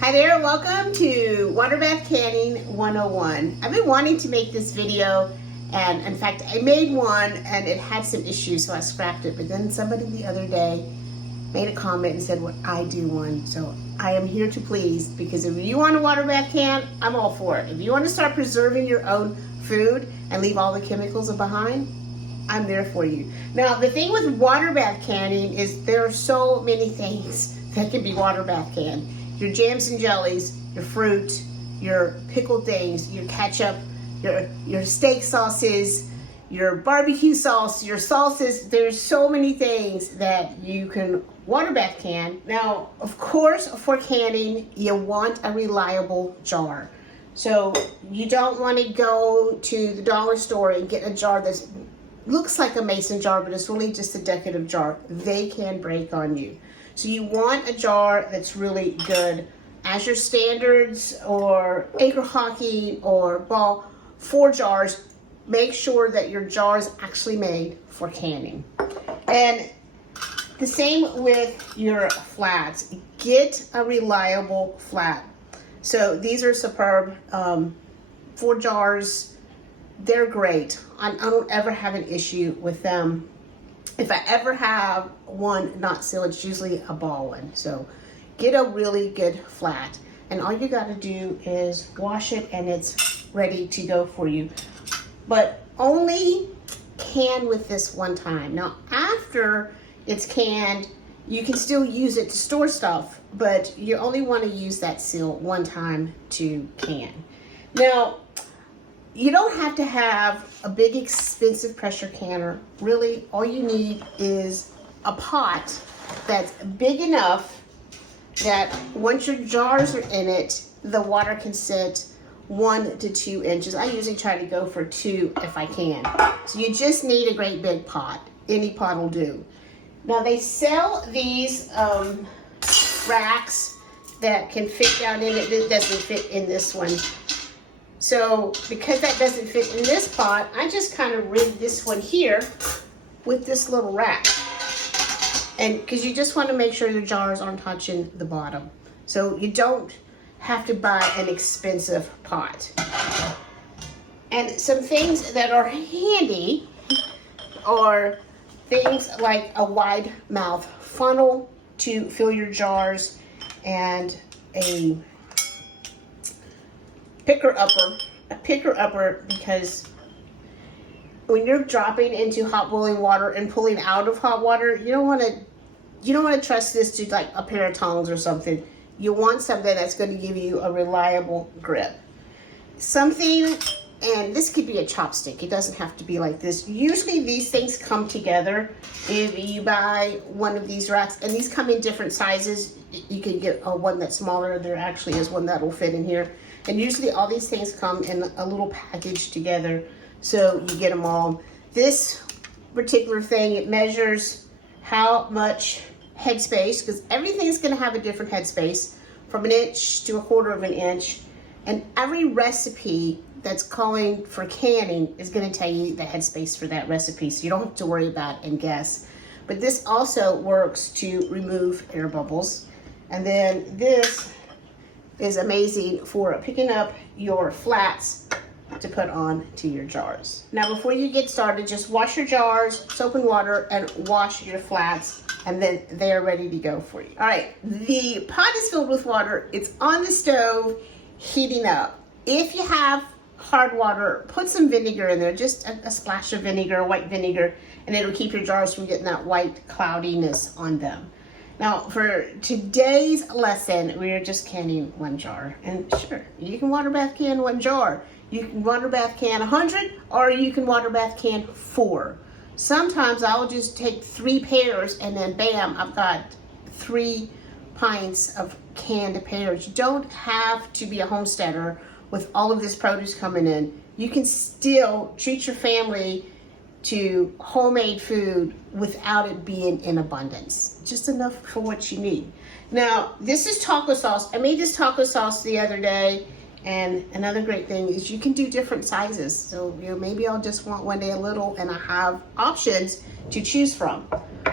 Hi there, welcome to Water Bath Canning 101. I've been wanting to make this video, and in fact I made one and it had some issues, so I scrapped it. But then somebody the other day made a comment and said, well, I do one. So I am here to please, because if you want a water bath can, I'm all for it. If you want to start preserving your own food and leave all the chemicals behind, I'm there for you. Now, the thing with water bath canning is there are so many things that can be water bath canned. Your jams and jellies, your fruit, your pickled things, your ketchup, your steak sauces, your barbecue sauce, your salsas. There's so many things that you can water bath can. Now, of course, for canning, you want a reliable jar. So you don't want to go to the dollar store and get a jar that looks like a mason jar, but it's really just a decorative jar. They can break on you. So you want a jar that's really good. As your standards or Anchor Hockey or Ball, 4 jars, make sure that your jar is actually made for canning. And the same with your flats. Get a reliable flat. So these are superb. 4 jars, they're great. I don't ever have an issue with them. If I ever have one not sealed, it's usually a ball one. So get a really good flat, and all you got to do is wash it and it's ready to go for you. But only can with this one time. Now, after it's canned, you can still use it to store stuff, but you only want to use that seal one time to can. Now, you don't have to have a big expensive pressure canner. Really, all you need is a pot that's big enough that once your jars are in it, the water can sit 1 to 2 inches. I usually try to go for 2 if I can. So you just need a great big pot. Any pot will do. Now they sell these racks that can fit down in it. It doesn't fit in this one. So because that doesn't fit in this pot, I just kind of rig this one here with this little rack. And because you just want to make sure your jars aren't touching the bottom. So you don't have to buy an expensive pot. And some things that are handy are things like a wide mouth funnel to fill your jars, and a picker upper, because when you're dropping into hot boiling water and pulling out of hot water, you don't want to trust this to like a pair of tongs or something. You want something that's going to give you a reliable grip. Something, and this could be a chopstick. It doesn't have to be like this. Usually these things come together. If you buy one of these racks, and these come in different sizes, you can get one that's smaller. There actually is one that will fit in here. And usually all these things come in a little package together, so you get them all. This particular thing, it measures how much headspace, because everything's going to have a different headspace, from 1 inch to 1/4 of an inch. And every recipe that's calling for canning is going to tell you the headspace for that recipe, so you don't have to worry about and guess. But this also works to remove air bubbles. And then this is amazing for picking up your flats to put on to your jars. Now, before you get started, just wash your jars, soap and water, and wash your flats, and then they're ready to go for you. All right, the pot is filled with water. It's on the stove, heating up. If you have hard water, put some vinegar in there, just a splash of vinegar, white vinegar, and it'll keep your jars from getting that white cloudiness on them. Now, for today's lesson, we are just canning 1 jar. And sure, you can water bath can 1 jar. You can water bath can 100, or you can water bath can 4. Sometimes I'll just take 3 pairs, and then bam, I've got 3 pints of canned pears. You don't have to be a homesteader with all of this produce coming in. You can still treat your family to homemade food without it being in abundance. Just enough for what you need. Now, this is taco sauce. I made this taco sauce the other day, and another great thing is you can do different sizes. So, maybe I'll just want one day a little, and I have options to choose from.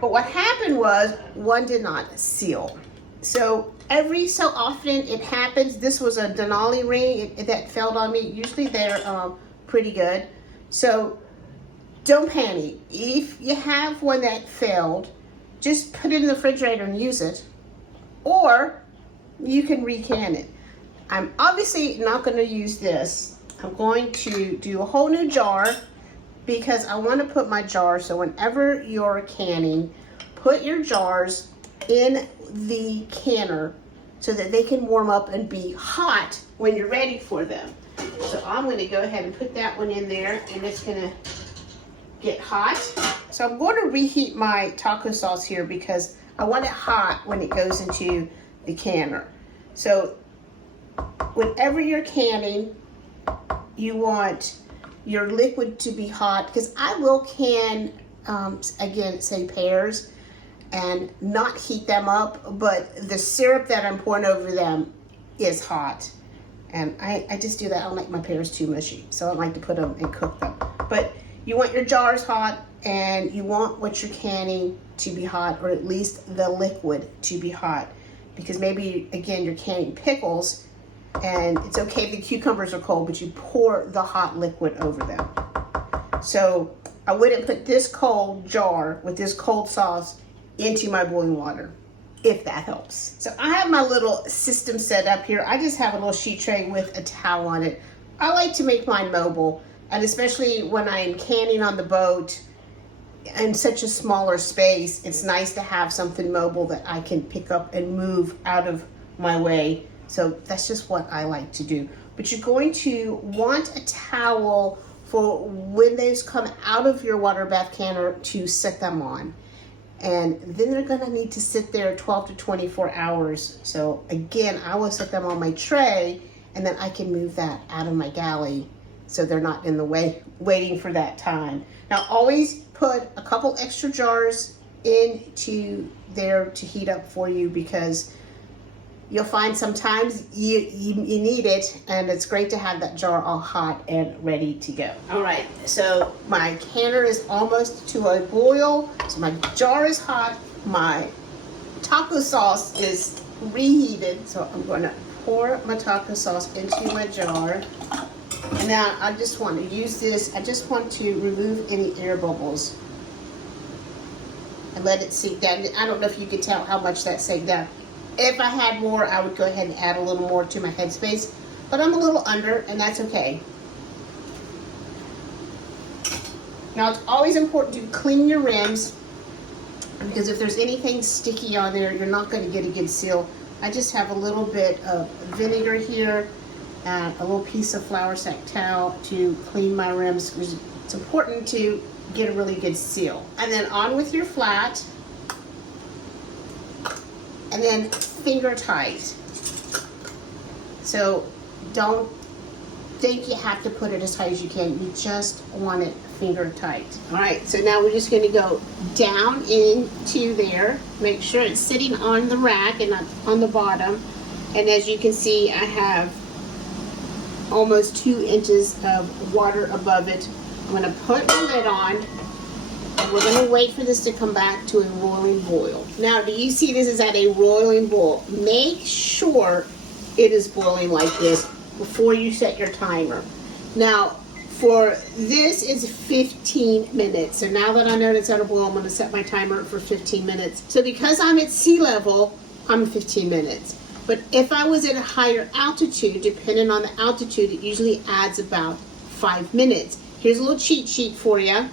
But what happened was one did not seal. So Every so often it happens. This was a Denali ring that fell on me. Usually they're pretty good. So don't panic. If you have one that failed, just put it in the refrigerator and use it. Or you can recan it. I'm obviously not going to use this. I'm going to do a whole new jar because I want to put my jar, so whenever you're canning, put your jars in the canner so that they can warm up and be hot when you're ready for them. So I'm going to go ahead and put that one in there, and it's going to get hot. So I'm going to reheat my taco sauce here because I want it hot when it goes into the canner. So whenever you're canning, you want your liquid to be hot, because I will can, again, say pears, and not heat them up, but the syrup that I'm pouring over them is hot. And I just do that. I don't like my pears too mushy, so I don't like to put them and cook them. But you want your jars hot, and you want what you're canning to be hot, or at least the liquid to be hot. Because maybe, again, you're canning pickles, and it's okay if the cucumbers are cold, but you pour the hot liquid over them. So I wouldn't put this cold jar with this cold sauce into my boiling water, if that helps. So I have my little system set up here. I just have a little sheet tray with a towel on it. I like to make mine mobile, and especially when I'm canning on the boat in such a smaller space, it's nice to have something mobile that I can pick up and move out of my way. So that's just what I like to do. But you're going to want a towel for when those come out of your water bath canner to set them on. And then they're gonna need to sit there 12 to 24 hours. So again, I will set them on my tray, and then I can move that out of my galley so they're not in the way waiting for that time. Now always put a couple extra jars into there to heat up for you, because you'll find sometimes you need it, and it's great to have that jar all hot and ready to go. All right, so my canner is almost to a boil. So my jar is hot. My taco sauce is reheated. So I'm going to pour my taco sauce into my jar. And now I just want to use this. I just want to remove any air bubbles and let it sink down. I don't know if you can tell how much that sank down. If I had more, I would go ahead and add a little more to my headspace, but I'm a little under, and that's okay. Now, it's always important to clean your rims, because if there's anything sticky on there, you're not going to get a good seal. I just have a little bit of vinegar here and a little piece of flour sack towel to clean my rims, because it's important to get a really good seal. And then on with your flat. And then finger tight. So don't think you have to put it as tight as you can. You just want it finger tight. All right, so now we're just gonna go down into there. Make sure it's sitting on the rack and not on the bottom. And as you can see, I have almost 2 inches of water above it. I'm gonna put the lid on. And we're going to wait for this to come back to a roiling boil. Now, do you see this is at a roiling boil? Make sure it is boiling like this before you set your timer. Now, for this is 15 minutes. So now that I know it's at a boil, I'm going to set my timer for 15 minutes. So because I'm at sea level, I'm 15 minutes. But if I was at a higher altitude, depending on the altitude, it usually adds about 5 minutes. Here's a little cheat sheet for you.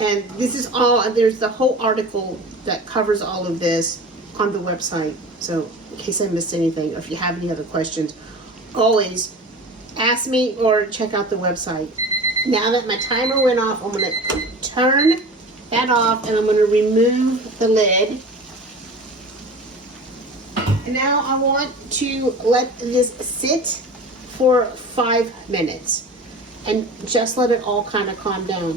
And this is all, there's the whole article that covers all of this on the website. So in case I missed anything, or if you have any other questions, always ask me or check out the website. Now that my timer went off, I'm going to turn that off, and I'm going to remove the lid. And now I want to let this sit for 5 minutes and just let it all kind of calm down.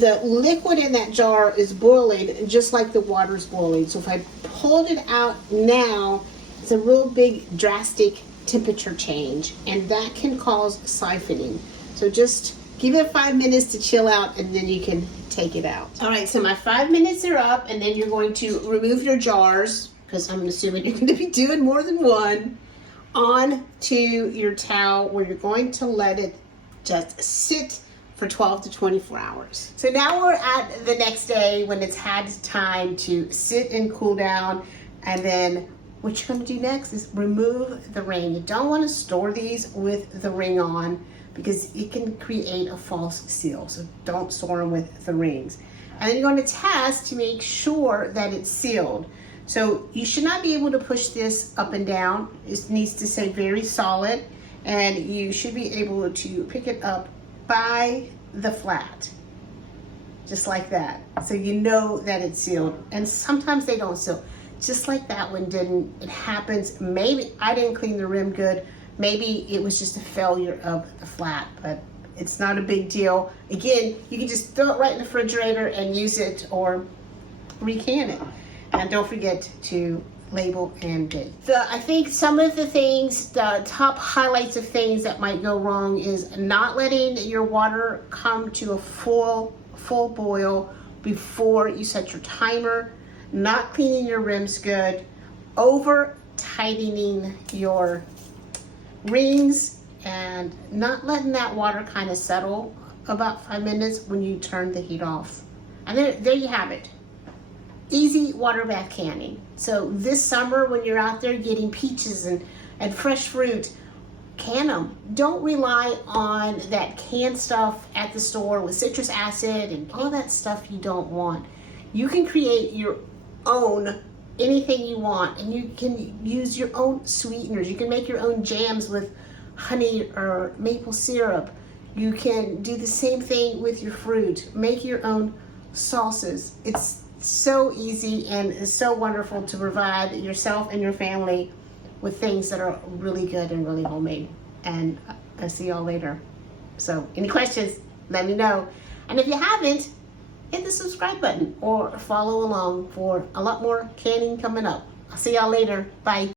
The liquid in that jar is boiling just like the water's boiling. So if I pulled it out now, it's a real big drastic temperature change, and that can cause siphoning. So just Give it 5 minutes to chill out, and then you can take it out. All right, so my 5 minutes are up, and then you're going to remove your jars, because I'm assuming you're going to be doing more than one, onto your towel, where you're going to let it just sit for 12 to 24 hours. So now we're at the next day when it's had time to sit and cool down, and then what you're going to do next is remove the ring. You don't want to store these with the ring on, because it can create a false seal. So don't store them with the rings. And then you're going to test to make sure that it's sealed. So you should not be able to push this up and down. It needs to stay very solid, and you should be able to pick it up by the flat, just like that. So you know that it's sealed. And sometimes they don't seal. Just like that one didn't. It happens. Maybe I didn't clean the rim good. Maybe it was just a failure of the flat, but it's not a big deal. Again, you can just throw it right in the refrigerator and use it, or recan it. And don't forget to label and date. I think some of the things, the top highlights of things that might go wrong is not letting your water come to a full boil before you set your timer, not cleaning your rims good, over tightening your rings, and not letting that water kind of settle about 5 minutes when you turn the heat off. And there you have it. Easy water bath canning. So this summer when you're out there getting peaches and fresh fruit, can them. Don't rely on that canned stuff at the store with citrus acid and all that stuff you don't want. You can create your own anything you want, and you can use your own sweeteners. You can make your own jams with honey or maple syrup. You can do the same thing with your fruit. Make your own sauces. It's so easy and it's so wonderful to provide yourself and your family with things that are really good and really homemade. And I'll see y'all later. So any questions, let me know. And if you haven't, hit the subscribe button or follow along for a lot more canning coming up. I'll see y'all later. Bye.